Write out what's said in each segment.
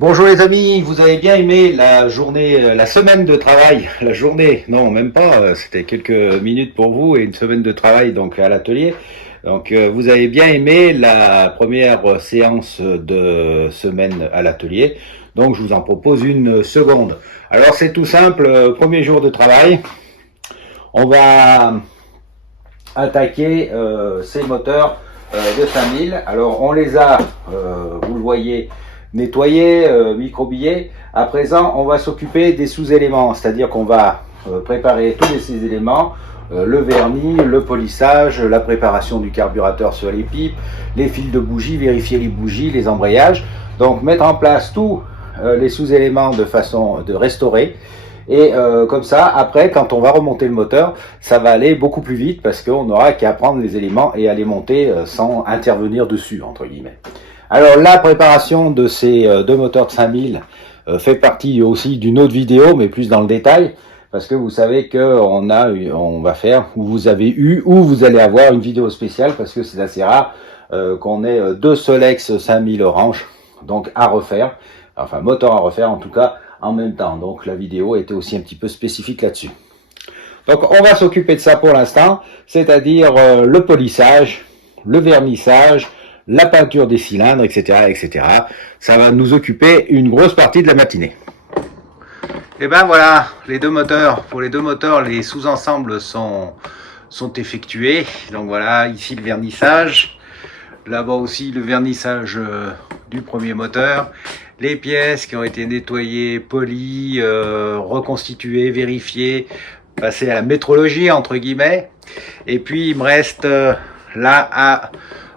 Bonjour les amis, vous avez bien aimé la journée, la semaine de travail, la journée, non même pas, c'était quelques minutes pour vous et une semaine de travail donc à l'atelier. Donc vous avez bien aimé la première séance de semaine à l'atelier, donc je vous en propose une seconde. Alors c'est tout simple, premier jour de travail, on va attaquer ces moteurs de 5000. Alors on les a, vous le voyez, nettoyés, microbillés. À présent, on va s'occuper des sous-éléments, c'est-à-dire qu'on va préparer tous ces éléments, le vernis, le polissage, la préparation du carburateur sur les pipes, les fils de bougies, vérifier les bougies, les embrayages. Donc mettre en place tous les sous-éléments de façon de restaurer. Et comme ça, après, quand on va remonter le moteur, ça va aller beaucoup plus vite parce qu'on n'aura qu'à prendre les éléments et à les monter sans intervenir dessus, entre guillemets. Alors la préparation de ces deux moteurs de 5000 fait partie aussi d'une autre vidéo, mais plus dans le détail, parce que vous savez on va faire, ou vous avez eu, ou vous allez avoir une vidéo spéciale, parce que c'est assez rare qu'on ait deux Solex 5000 orange, donc à refaire, enfin moteur à refaire en tout cas, en même temps. Donc la vidéo était aussi un petit peu spécifique là-dessus. Donc on va s'occuper de ça pour l'instant, c'est-à-dire le polissage, le vernissage, la peinture des cylindres, etc., etc. Ça va nous occuper une grosse partie de la matinée. Et ben voilà, les deux moteurs. Pour les deux moteurs, les sous-ensembles sont effectués. Donc voilà, ici le vernissage. Là-bas aussi le vernissage du premier moteur. Les pièces qui ont été nettoyées, polies, reconstituées, vérifiées, passées à la métrologie entre guillemets. Et puis il me reste là à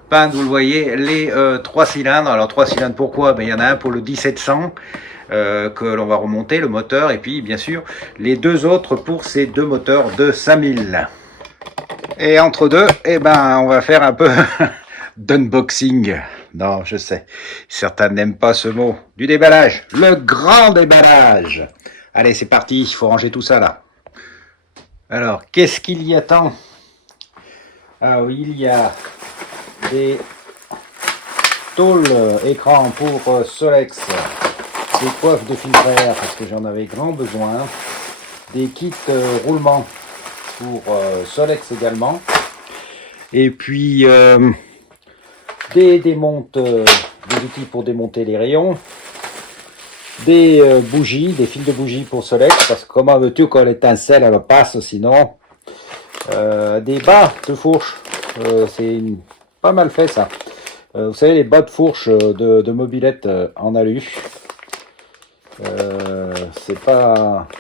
peindre, vous le voyez, les 3 cylindres. Alors 3 cylindres pourquoi? Ben, il y en a un pour le 1700 que l'on va remonter, le moteur, et puis bien sûr les deux autres pour ces deux moteurs de 5000. Et entre deux, eh ben, on va faire un peu d'unboxing. Non, je sais, certains n'aiment pas ce mot. Du déballage, le grand déballage. Allez, c'est parti, il faut ranger tout ça là. Alors, qu'est-ce qu'il y a tant? Alors, il y a des tôles écran pour Solex, des coiffes de filtre à air parce que j'en avais grand besoin, des kits roulement pour Solex également, et puis des démontes, des outils pour démonter les rayons, des bougies, des fils de bougies pour Solex, parce que comment veux-tu quand l'étincelle elle passe sinon, des bas de fourche, c'est pas mal fait ça, vous savez les bas de fourche de mobilette en alu,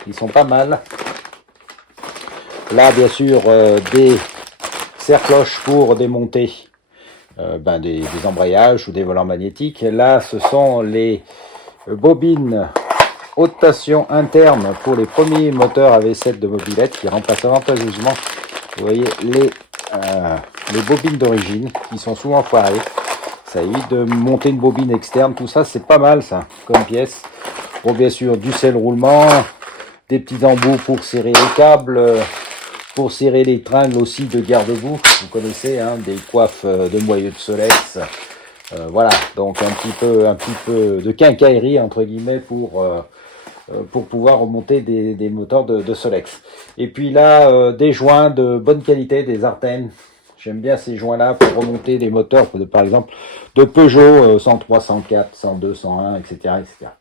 ils sont pas mal. Là bien sûr des serre-cloches pour démonter des embrayages ou des volants magnétiques. Là ce sont les bobines haute tension interne pour les premiers moteurs AV7 de mobilette qui remplacent avantageusement, vous voyez, les bobines d'origine qui sont souvent foirées. Ça évite de monter une bobine externe, tout ça c'est pas mal ça comme pièce. Bon, bien sûr du sel roulement, des petits embouts pour serrer les câbles, pour serrer les tringles aussi de garde-boue, vous connaissez, hein, des coiffes de moyeu de Solex. Voilà, donc un petit peu de quincaillerie entre guillemets pour pouvoir remonter des moteurs de Solex. Et puis là, des joints de bonne qualité, des Ardennes. J'aime bien ces joints-là pour remonter des moteurs, par exemple, de Peugeot 103, 104, 102, 101, etc., etc.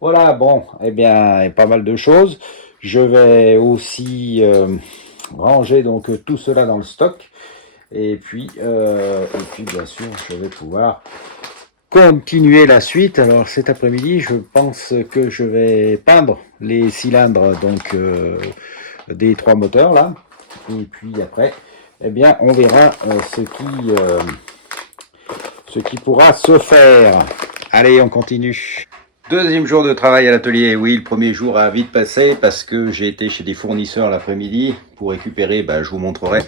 Voilà, bon, eh bien, il y a pas mal de choses. Je vais aussi ranger donc tout cela dans le stock. Et puis bien sûr, je vais pouvoir continuer la suite. Alors cet après-midi, je pense que je vais peindre les cylindres donc des 3 moteurs là. Et puis après, eh bien, on verra ce qui pourra se faire. Allez, on continue. Deuxième jour de travail à l'atelier. Oui, le premier jour a vite passé parce que j'ai été chez des fournisseurs l'après-midi pour récupérer, je vous montrerai,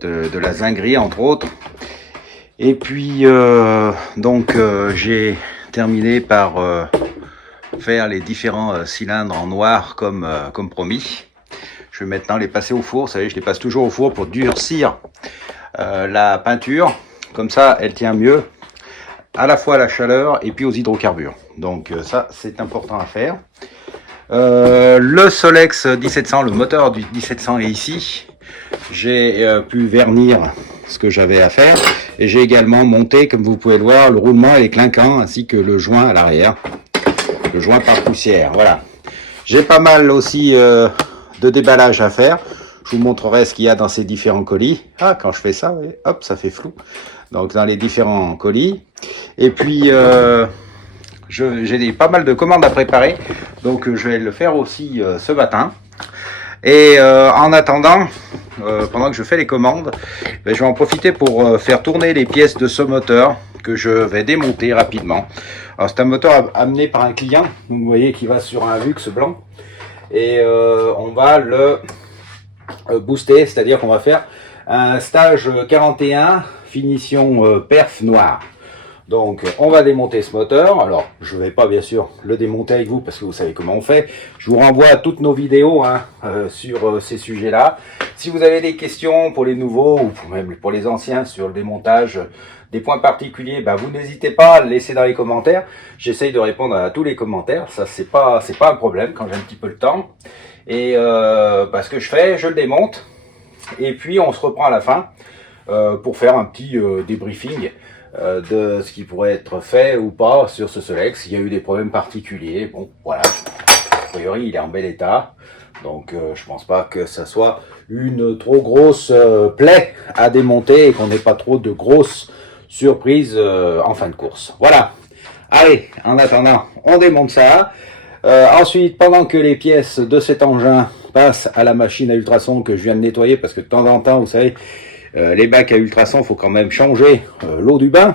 de la zinguerie entre autres. Et puis j'ai terminé par faire les différents cylindres en noir comme promis. Je vais maintenant les passer au four. Vous savez, je les passe toujours au four pour durcir la peinture. Comme ça, elle tient mieux. à la fois à la chaleur et puis aux hydrocarbures. Donc ça, c'est important à faire. Le Solex 1700, le moteur du 1700 est ici. J'ai pu vernir ce que j'avais à faire et j'ai également monté, comme vous pouvez le voir, le roulement et les clinquants ainsi que le joint à l'arrière, le joint par poussière. Voilà. J'ai pas mal aussi de déballage à faire. Je vous montrerai ce qu'il y a dans ces différents colis. Ah, quand je fais ça, oui, hop, ça fait flou. Donc dans les différents colis. Et puis j'ai pas mal de commandes à préparer, donc je vais le faire aussi ce matin. Et en attendant, pendant que je fais les commandes, je vais en profiter pour faire tourner les pièces de ce moteur que je vais démonter rapidement. Alors c'est un moteur amené par un client, vous voyez, qui va sur un Vux blanc, et on va le booster, c'est-à-dire qu'on va faire un stage 41 finition perf noir. Donc on va démonter ce moteur. Alors je ne vais pas bien sûr le démonter avec vous parce que vous savez comment on fait. Je vous renvoie à toutes nos vidéos sur ces sujets là. Si vous avez des questions pour les nouveaux ou même pour les anciens sur le démontage des points particuliers, vous n'hésitez pas à le laisser dans les commentaires. J'essaye de répondre à tous les commentaires, ça c'est pas un problème quand j'ai un petit peu le temps. Et ce que je fais, je le démonte et puis on se reprend à la fin pour faire un petit débriefing de ce qui pourrait être fait ou pas sur ce Solex. Il y a eu des problèmes particuliers, bon voilà, a priori il est en bel état, donc je pense pas que ça soit une trop grosse plaie à démonter et qu'on n'ait pas trop de grosses surprises en fin de course. Voilà, allez, en attendant on démonte ça. Ensuite, pendant que les pièces de cet engin passent à la machine à ultrasons que je viens de nettoyer, parce que de temps en temps, vous savez, les bacs à ultrasons, il faut quand même changer l'eau du bain,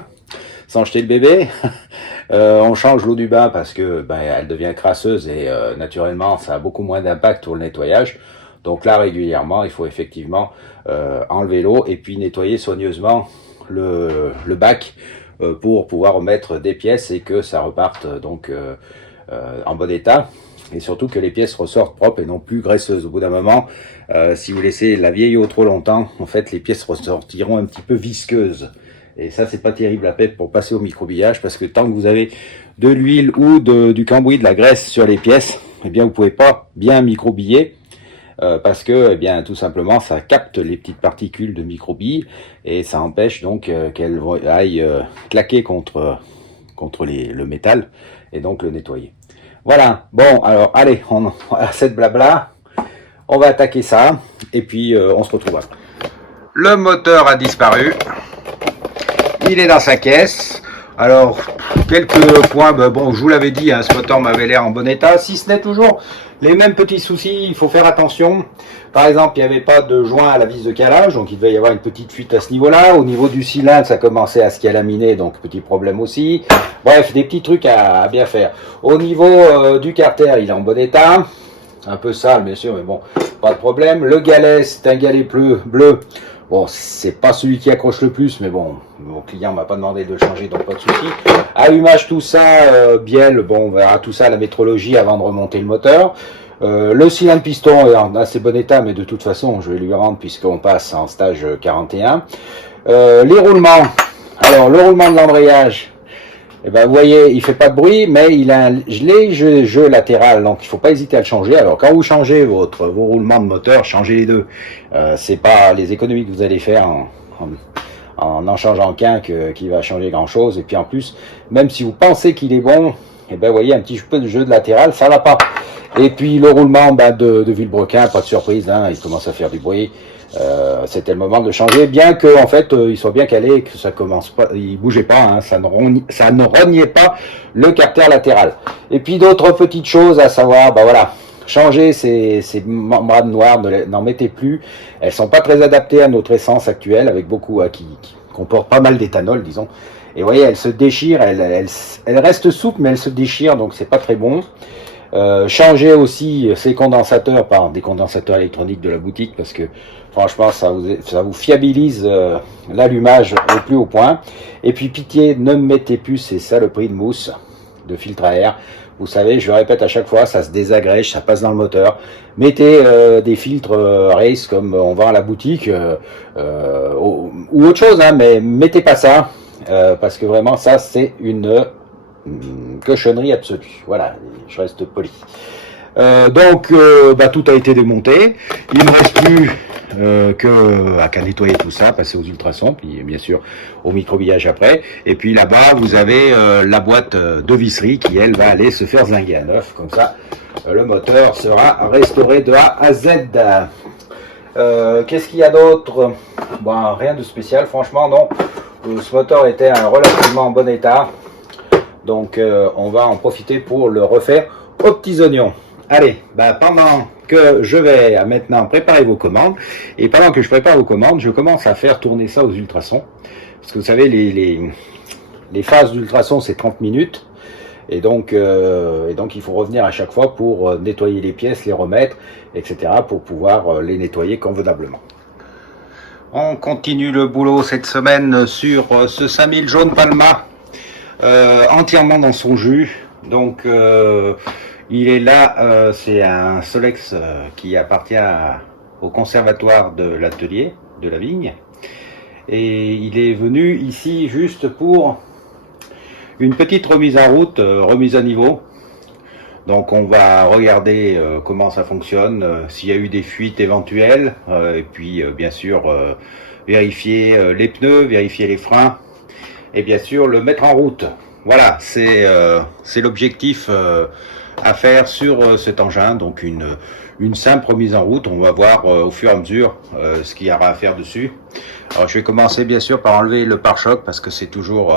sans jeter le bébé. On change l'eau du bain parce que elle devient crasseuse et naturellement, ça a beaucoup moins d'impact pour le nettoyage. Donc là, régulièrement, il faut effectivement enlever l'eau et puis nettoyer soigneusement le bac pour pouvoir remettre des pièces et que ça reparte donc en bon état. Et surtout que les pièces ressortent propres et non plus graisseuses. Au bout d'un moment, si vous laissez la vieille eau trop longtemps, en fait, les pièces ressortiront un petit peu visqueuses. Et ça, c'est pas terrible à pète pour passer au microbillage, parce que tant que vous avez de l'huile ou du cambouis, de la graisse sur les pièces, eh bien, vous pouvez pas bien microbiller, parce que, eh bien, tout simplement, ça capte les petites particules de microbilles et ça empêche donc qu'elles aillent claquer contre le métal et donc le nettoyer. Voilà, bon, alors, allez, on a cette blabla, on va attaquer ça, et puis on se retrouve après. Le moteur a disparu, il est dans sa caisse. Alors, quelques points, bon, je vous l'avais dit, ce moteur m'avait l'air en bon état, si ce n'est toujours les mêmes petits soucis, il faut faire attention. Par exemple, il n'y avait pas de joint à la vis de calage, donc il devait y avoir une petite fuite à ce niveau-là. Au niveau du cylindre, ça commençait à se calaminer, donc petit problème aussi. Bref, des petits trucs à bien faire. Au niveau du carter, il est en bon état. Un peu sale, bien sûr, mais bon, pas de problème. Le galet, c'est un galet bleu. Bon, c'est pas celui qui accroche le plus, mais bon, mon client m'a pas demandé de le changer, donc pas de souci. Allumage, tout ça, bielle, bon, on verra tout ça à la métrologie avant de remonter le moteur. Le cylindre piston est en assez bon état, mais de toute façon, je vais lui rendre puisqu'on passe en stage 41. Les roulements, alors le roulement de l'embrayage, eh ben, vous voyez, il fait pas de bruit, mais il a un léger jeu latéral, donc il faut pas hésiter à le changer. Alors quand vous changez vos roulements de moteur, changez les deux. C'est pas les économies que vous allez faire en changeant qu'un qui va changer grand chose. Et puis en plus, même si vous pensez qu'il est bon, eh ben, vous voyez, un petit peu de jeu de latéral, ça va pas. Et puis le roulement de Villebrequin, pas de surprise, il commence à faire du bruit. C'était le moment de changer, bien que en fait il soit bien calé, que ça commence pas, il bougeait pas, ça ne rognait pas le carter latéral. Et puis d'autres petites choses à savoir, voilà, changer ces membranes noires, n'en mettez plus, elles sont pas très adaptées à notre essence actuelle, avec beaucoup qui comporte pas mal d'éthanol, disons. Et vous voyez, elles se déchirent, elles restent souples, mais elles se déchirent, donc c'est pas très bon. Changer aussi ces condensateurs par des condensateurs électroniques de la boutique, parce que franchement ça vous fiabilise l'allumage au plus haut point. Et puis pitié, ne mettez plus ces saloperies de mousse de filtre à air. Vous savez, je le répète à chaque fois, ça se désagrège, ça passe dans le moteur. Mettez des filtres race comme on vend à la boutique ou autre chose, mais mettez pas ça. parce que vraiment ça c'est une cochonnerie absolue. Voilà, je reste poli. Donc tout a été démonté. Il ne reste plus qu'à nettoyer tout ça, passer aux ultrasons, puis bien sûr au microbillage après. Et puis là-bas, vous avez la boîte de visserie qui, elle, va aller se faire zinguer à neuf. Comme ça, le moteur sera restauré de A à Z. Qu'est-ce qu'il y a d'autre? Bon, rien de spécial, franchement, non. Ce moteur était relativement en bon état. Donc, on va en profiter pour le refaire aux petits oignons. Allez, pendant que je vais maintenant préparer vos commandes, et pendant que je prépare vos commandes, je commence à faire tourner ça aux ultrasons. Parce que vous savez, les phases d'ultrasons, c'est 30 minutes. Et donc, il faut revenir à chaque fois pour nettoyer les pièces, les remettre, etc. pour pouvoir les nettoyer convenablement. On continue le boulot cette semaine sur ce 5000 jaune Palma, entièrement dans son jus. Donc, il est là, c'est un Solex qui appartient au conservatoire de l'atelier, de la vigne. Et il est venu ici juste pour une petite remise en route, remise à niveau. Donc on va regarder comment ça fonctionne, s'il y a eu des fuites éventuelles, et puis bien sûr vérifier les pneus, vérifier les freins, et bien sûr le mettre en route. Voilà, c'est l'objectif à faire sur cet engin, donc une simple remise en route. On va voir au fur et à mesure ce qu'il y aura à faire dessus. Alors je vais commencer bien sûr par enlever le pare-choc parce que c'est toujours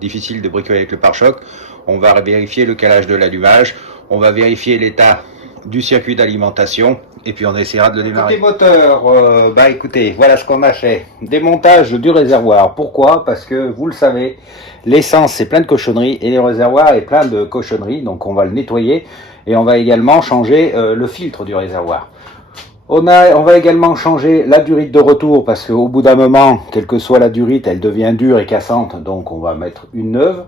difficile de bricoler avec le pare-choc. On va vérifier le calage de l'allumage, on va vérifier l'état du circuit d'alimentation et puis on essaiera de le démarrer. Côté moteur, écoutez, voilà ce qu'on a fait. Démontage du réservoir. Pourquoi? Parce que vous le savez, l'essence c'est plein de cochonneries et le réservoir est plein de cochonneries, donc on va le nettoyer et on va également changer le filtre du réservoir. On va également changer la durite de retour parce qu'au bout d'un moment, quelle que soit la durite, elle devient dure et cassante, donc on va mettre une neuve.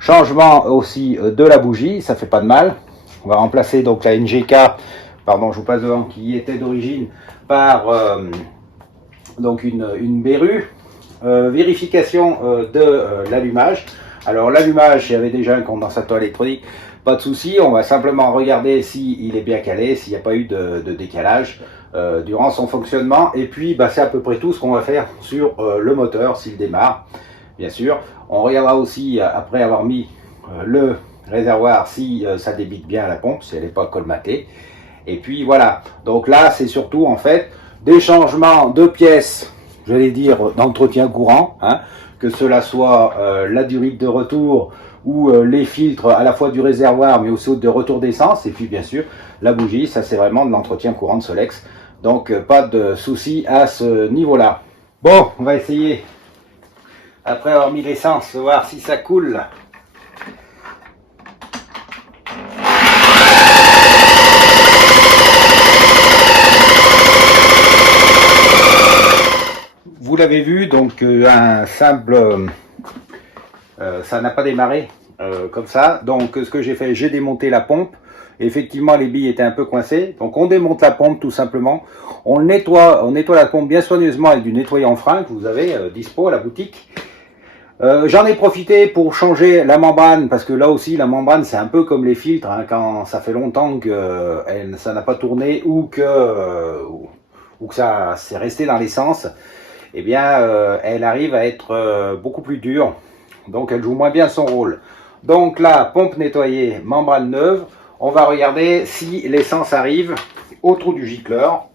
Changement aussi de la bougie, ça fait pas de mal. On va remplacer donc la NGK, pardon, je vous passe devant, qui était d'origine par donc une Beru. Vérification de l'allumage. Alors l'allumage, il y avait déjà un condensateur électronique, pas de souci. On va simplement regarder s'il est bien calé, s'il n'y a pas eu de décalage durant son fonctionnement. Et puis c'est à peu près tout ce qu'on va faire sur le moteur s'il démarre. Bien sûr, on regardera aussi après avoir mis le réservoir si ça débite bien à la pompe, si elle n'est pas colmatée. Et puis voilà, donc là c'est surtout en fait des changements de pièces, j'allais dire d'entretien courant, hein, que cela soit la durite de retour ou les filtres à la fois du réservoir mais aussi de retour d'essence. Et puis bien sûr la bougie, ça c'est vraiment de l'entretien courant de Solex, donc pas de souci à ce niveau là. Bon, on va essayer après avoir mis l'essence, voir si ça coule. Vous l'avez vu, donc un simple, ça n'a pas démarré comme ça. Donc ce que j'ai fait, j'ai démonté la pompe. Effectivement, les billes étaient un peu coincées. Donc on démonte la pompe tout simplement. On nettoie la pompe bien soigneusement avec du nettoyant frein que vous avez dispo à la boutique. J'en ai profité pour changer la membrane, parce que là aussi la membrane c'est un peu comme les filtres, hein, quand ça fait longtemps que ça n'a pas tourné ou que ça s'est resté dans l'essence, eh bien elle arrive à être beaucoup plus dure, donc elle joue moins bien son rôle. Donc là, pompe nettoyée, membrane neuve, on va regarder si l'essence arrive au trou du gicleur.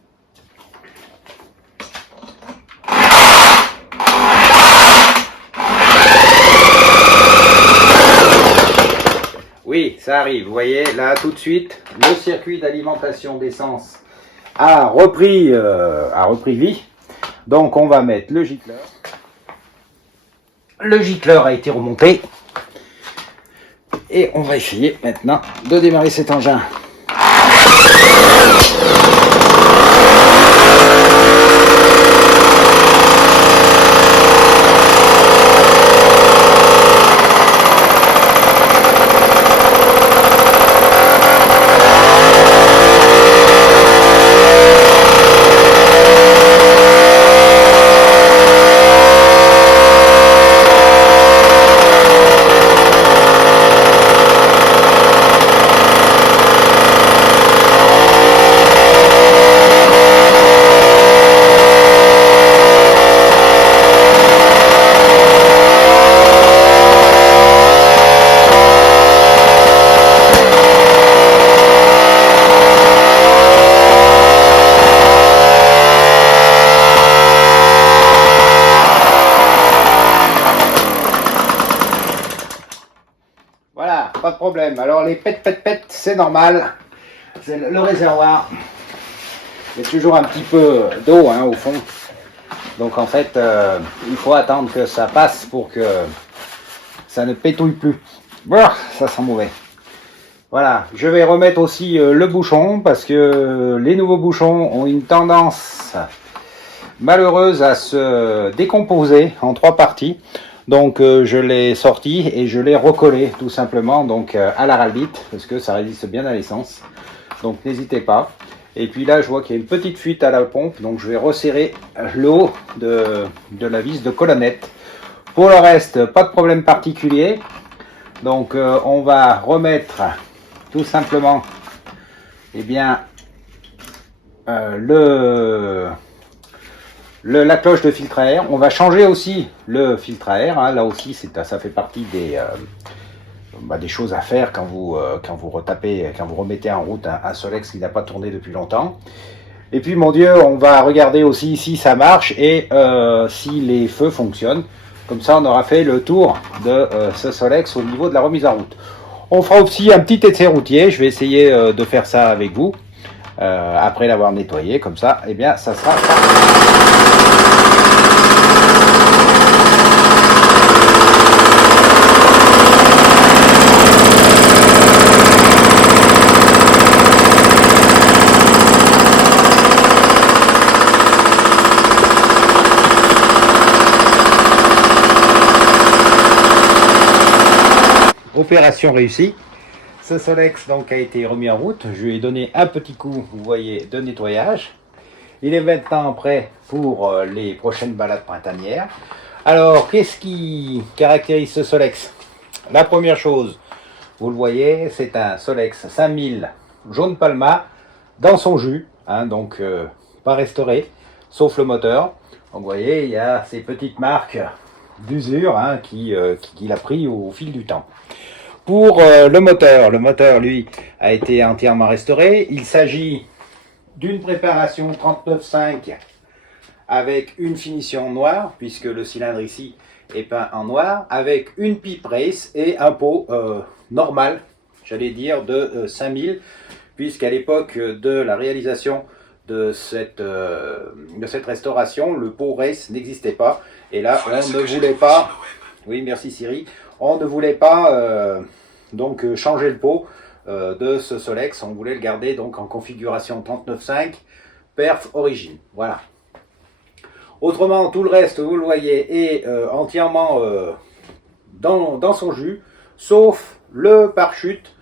Oui, ça arrive, vous voyez, là tout de suite, le circuit d'alimentation d'essence a repris vie. Donc on va mettre le gicleur. Le gicleur a été remonté. Et on va essayer maintenant de démarrer cet engin. problème. Alors les pète, c'est normal. C'est le réservoir. Il y a toujours un petit peu d'eau hein, au fond. Donc en fait, il faut attendre que ça passe pour que ça ne pétouille plus. Bon, ça sent mauvais. Voilà, je vais remettre aussi le bouchon parce que les nouveaux bouchons ont une tendance malheureuse à se décomposer en 3 parties. Donc je l'ai sorti et je l'ai recollé tout simplement donc à l'araldite parce que ça résiste bien à l'essence. Donc n'hésitez pas. Et puis là je vois qu'il y a une petite fuite à la pompe, donc je vais resserrer le haut de la vis de colonnette. Pour le reste, pas de problème particulier. Donc on va remettre tout simplement eh bien la cloche de filtre à air. On va changer aussi le filtre à air, hein. Là aussi ça fait partie des choses à faire quand vous remettez en route un Solex qui n'a pas tourné depuis longtemps. Et puis mon Dieu, on va regarder aussi si ça marche et si les feux fonctionnent. Comme ça on aura fait le tour de ce Solex au niveau de la remise en route. On fera aussi un petit essai routier, je vais essayer de faire ça avec vous. Après l'avoir nettoyé, comme ça, eh bien, ça sera opération réussie. Ce Solex donc a été remis en route. Je lui ai donné un petit coup, vous voyez, de nettoyage. Il est maintenant prêt pour les prochaines balades printanières. Alors, qu'est-ce qui caractérise ce Solex? La première chose, vous le voyez, c'est un Solex 5000 jaune palma dans son jus, hein, donc pas restauré, sauf le moteur. Donc, vous voyez, il y a ces petites marques d'usure hein, qu'il a pris au fil du temps. Pour le moteur lui a été entièrement restauré. Il s'agit d'une préparation 39.5 avec une finition noire, puisque le cylindre ici est peint en noir, avec une pipe race et un pot normal, j'allais dire de 5000, puisqu'à l'époque de la réalisation de cette restauration, le pot race n'existait pas. Et là, on ne voulait pas... Oui, merci Siri. On ne voulait pas donc changer le pot de ce Solex. On voulait le garder donc en configuration 39.5 perf origine. Voilà. Autrement, tout le reste, vous le voyez, est entièrement dans son jus, sauf le pare-chute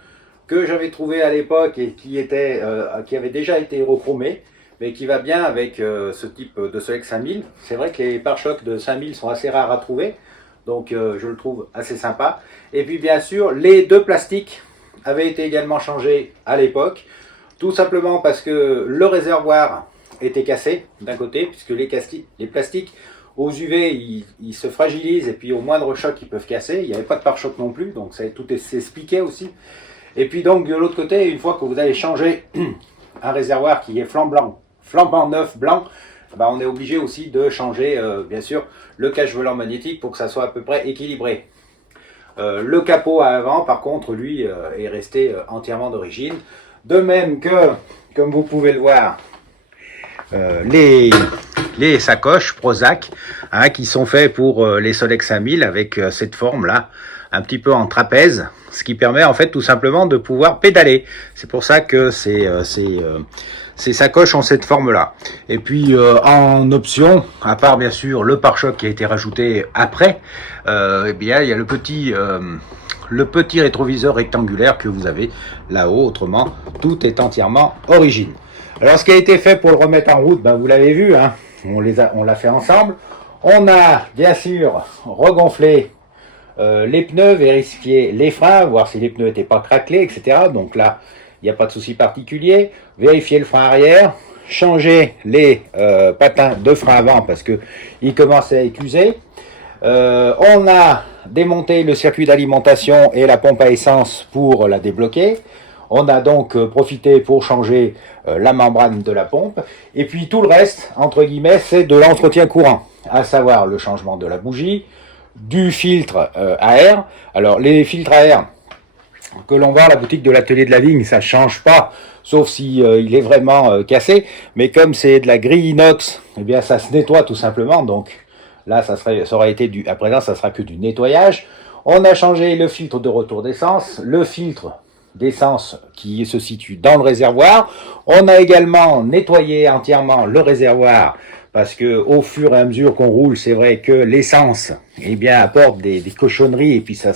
que j'avais trouvé à l'époque et qui avait déjà été rechromé, mais qui va bien avec ce type de Solex 5000. C'est vrai que les pare-chocs de 5000 sont assez rares à trouver. Donc je le trouve assez sympa. Et puis bien sûr, les 2 plastiques avaient été également changés à l'époque. Tout simplement parce que le réservoir était cassé d'un côté, puisque les plastiques aux UV, ils se fragilisent et puis au moindre choc, ils peuvent casser. Il n'y avait pas de pare-choc non plus, donc tout s'expliquait aussi. Et puis donc de l'autre côté, une fois que vous allez changer un réservoir qui est flambant neuf, blanc, bah, on est obligé aussi de changer bien sûr le cache-volant magnétique pour que ça soit à peu près équilibré. Le capot à avant par contre lui est resté entièrement d'origine. De même que, comme vous pouvez le voir, les sacoches Prozac hein, qui sont faits pour les Solex 5000 avec cette forme là, un petit peu en trapèze, ce qui permet en fait tout simplement de pouvoir pédaler. C'est pour ça que ces sacoches ont cette forme là. Et puis en option, à part bien sûr le pare-choc qui a été rajouté après, eh bien il y a le petit rétroviseur rectangulaire que vous avez là-haut. Autrement, tout est entièrement origine. Alors ce qui a été fait pour le remettre en route, ben, vous l'avez vu, hein, on l'a fait ensemble. On a bien sûr regonflé les pneus, vérifier les freins, voir si les pneus n'étaient pas craquelés, etc. Donc là, il n'y a pas de souci particulier. Vérifier le frein arrière, changer les patins de frein avant parce qu'ils commençaient à être usés. On a démonté le circuit d'alimentation et la pompe à essence pour la débloquer. On a donc profité pour changer la membrane de la pompe. Et puis tout le reste, entre guillemets, c'est de l'entretien courant, à savoir le changement de la bougie, du filtre à air. Alors les filtres à air, que l'on vend à la boutique de l'atelier de la vigne, ça change pas, sauf si il est vraiment cassé. Mais comme c'est de la grille inox, eh bien ça se nettoie tout simplement. Donc là, ça aurait été à présent, ça sera que du nettoyage. On a changé le filtre de retour d'essence, le filtre d'essence qui se situe dans le réservoir. On a également nettoyé entièrement le réservoir parce que au fur et à mesure qu'on roule, c'est vrai que l'essence, eh bien, apporte des cochonneries et puis ça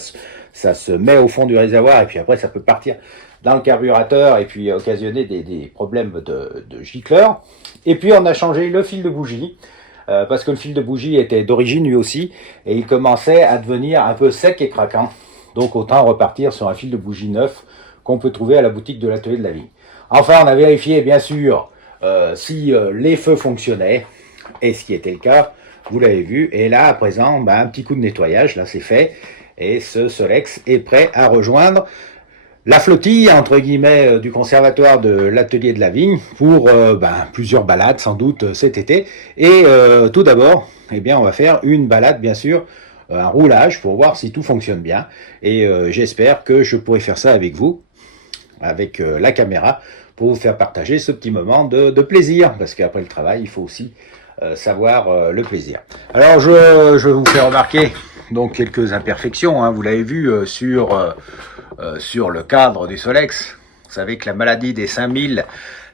se met au fond du réservoir et puis après ça peut partir dans le carburateur et puis occasionner des problèmes de gicleur. Et puis on a changé le fil de bougie parce que le fil de bougie était d'origine lui aussi et il commençait à devenir un peu sec et craquant. Donc autant repartir sur un fil de bougie neuf qu'on peut trouver à la boutique de l'atelier de la vigne. Enfin, on a vérifié bien sûr si les feux fonctionnaient, et ce qui était le cas, vous l'avez vu. Et là, à présent, un petit coup de nettoyage, là c'est fait, et ce Solex est prêt à rejoindre la flottille, entre guillemets, du conservatoire de l'atelier de la vigne pour plusieurs balades, sans doute, cet été. Et tout d'abord, eh bien, on va faire une balade, bien sûr, un roulage pour voir si tout fonctionne bien. Et j'espère que je pourrai faire ça avec vous, avec la caméra, pour vous faire partager ce petit moment de plaisir, parce qu'après le travail, il faut aussi savoir le plaisir. Alors, je vous fais remarquer donc quelques imperfections, hein. Vous l'avez vu sur le cadre du Solex. Vous savez que la maladie des 5000,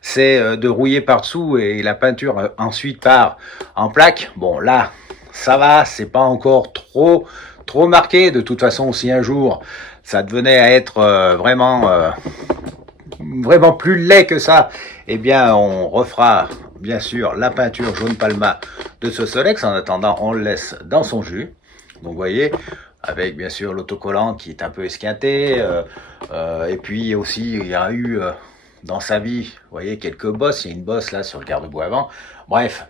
c'est de rouiller par-dessous et la peinture ensuite part en plaque. Bon, là, ça va, c'est pas encore trop marqué. De toute façon, si un jour ça devenait à être vraiment plus laid que ça, eh bien, on refera bien sûr la peinture jaune palma de ce Solex. En attendant, on le laisse dans son jus. Donc, vous voyez, avec bien sûr l'autocollant qui est un peu esquinté, et puis aussi il y a eu dans sa vie, vous voyez, quelques bosses. Il y a une bosse là sur le garde-boue avant. Bref,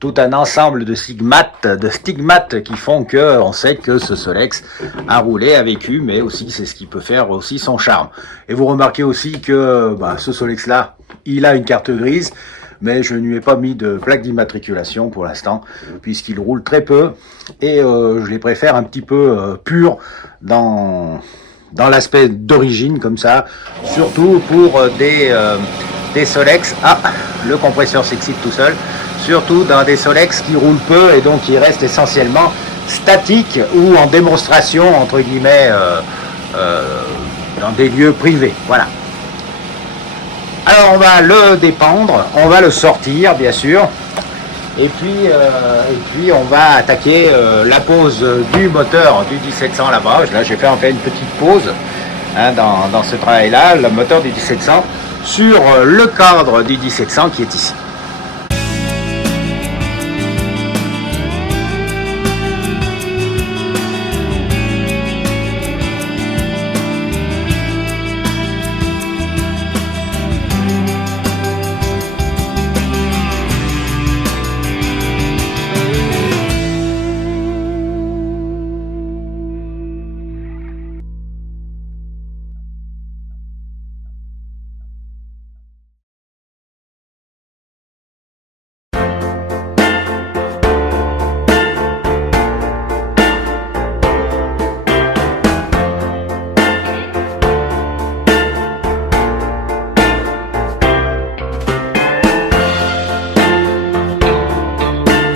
tout un ensemble de stigmates qui font que on sait que ce Solex a roulé, a vécu, mais aussi c'est ce qui peut faire aussi son charme. Et vous remarquez aussi que ce Solex là, il a une carte grise, mais je ne lui ai pas mis de plaque d'immatriculation pour l'instant, puisqu'il roule très peu, et je les préfère un petit peu purs dans l'aspect d'origine, comme ça, surtout pour des Solex. Ah, le compresseur s'excite tout seul. Surtout dans des Solex qui roulent peu et donc qui restent essentiellement statiques ou en démonstration, entre guillemets, dans des lieux privés. Voilà. Alors on va le dépendre, on va le sortir bien sûr, et puis on va attaquer la pose du moteur du 1700 là-bas. Là j'ai fait en fait une petite pause dans ce travail-là, le moteur du 1700 sur le cadre du 1700 qui est ici.